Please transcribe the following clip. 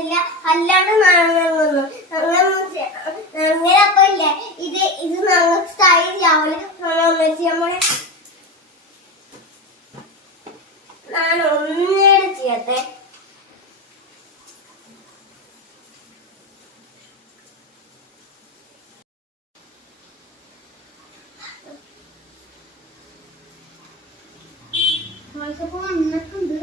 പറ്റത്തില്ല, അല്ലാണ്ട് നാണങ്ങുന്നു. അങ്ങനെ അപ്പൊ ഇല്ലേ ഇത് ഞങ്ങൾക്ക് സ്റ്റൈലാവില്ല. നമ്മളെ ഞാൻ ഒന്നേടെ ചെയ്യട്ടെ. വന്നിട്ടുണ്ട്.